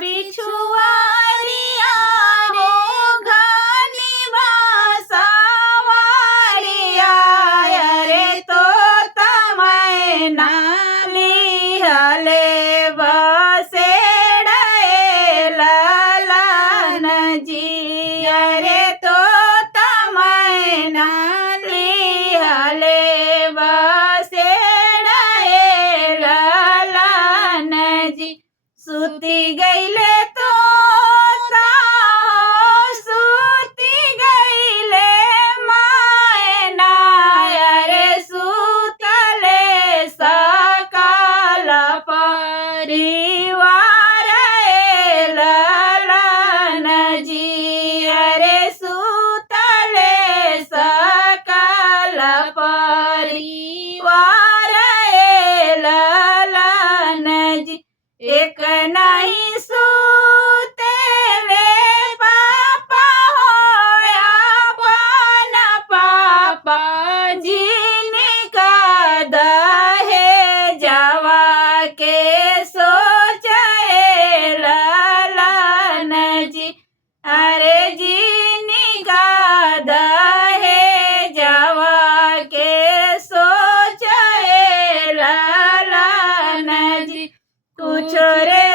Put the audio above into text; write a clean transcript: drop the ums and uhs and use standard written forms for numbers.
पिछुआरिया हो घनी बासावारिया अरे तो मैना लिहले बसेड़े ललन जी अरे तो मैना लिहले बसेड़े ललन जी सुती गईले तो सुती गईले मायना अरे सुतले सकल परिवार ललन जी अरे सुतले सकल परिवार ललन जी एक नहीं सुतेले पापा होया पान पापा जिनका दहे जवा के सोचे ललन जी अरे जिनका दहे जवा के सोचे ललन जी कुछ रे